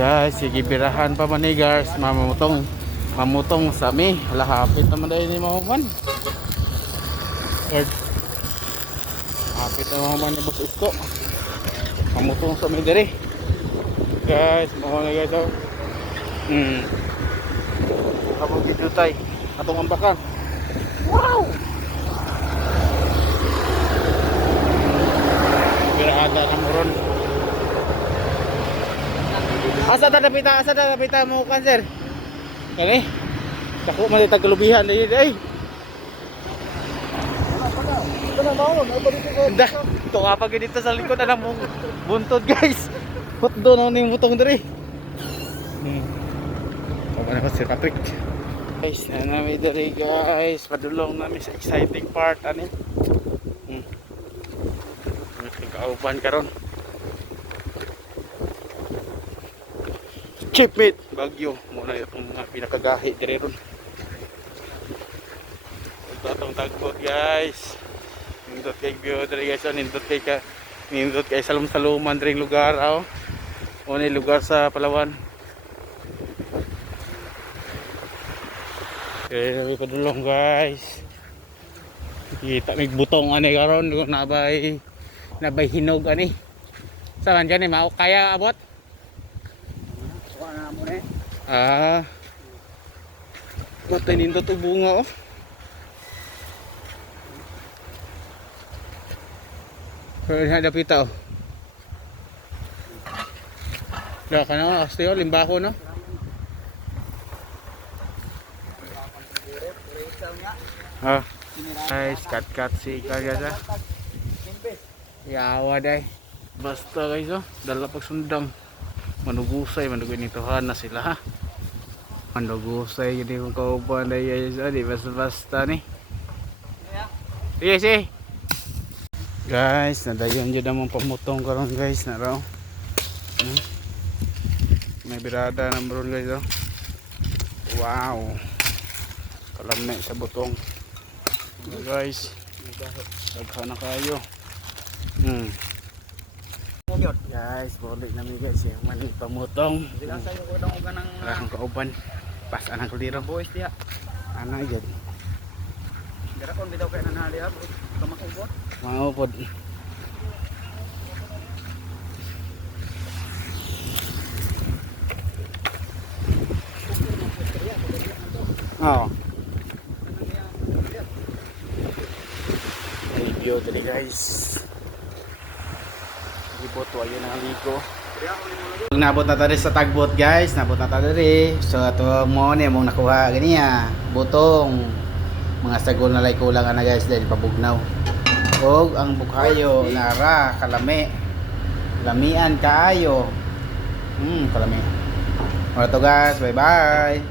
Guys, sige birahan pa man ni guys, mamutong sa mi. Wala hapit naman dahil ni mahuman. Hapit na mahuman ni Boss Usko. Mamutong sa mi diri. Guys, mahal na guys. Kapag video tay, atong ambakan. Wow! Birahada ng muron. Asa tapita mo kanser? Kani? Dako man itag kalubihan dili ay. Dah, to apa dito sa likod anang mong buntod guys. Put doon ning butong diri. Pagana ko si Patrick. Guys, nami diri guys, padulong nami sa exciting part ani. Kauban karon. Cheap meat Bagyo muna itong mga pinakagahi diri ron. Ito atong tagbot guys. Nindot kay view diri guys, nindot kay salum-saluman diri lugar oh. Una lugar sa Palawan. Okay, nabi padulong guys. Kita mig butong ani karon kung nabay hinog ani. Saan diyan mao kaya abot? Matay nindot og bunga oh. Pero dapita oh. Da kana asteo limbaho no. Guys, cut si kagasa. Yawa day. Basta guys oh, dala pag sundang. Manugusay nitohan na sila ha. Manugusay jadi kung kauban day di basta ni. Yes eh. Guys, nadayon jud namang pamutong karon guys na raw. May birada na bron guys oh. Wow. Kalami sa butong. Guys, daghan na kayo. Guys, balik namin guys yung maning pamutong. Dilasa yung udang ugan ng ang kauban. Pas anang kuliro. boys diha. Ana jud. Dira kon bitaw kay nanali ha, kamakubot. Mao pod. Oh. Review tadi guys. Ibot wayo nang ligo. Nabot na tadi sa tagbot guys, nabot na tadi. So ato mo ni among nakuha ganiya, butong mga sagol na lay kulang na guys dahil pabugnaw. Og ang bukayo nara kalami. Lamian kaayo. Kalami. Ora to guys, bye bye.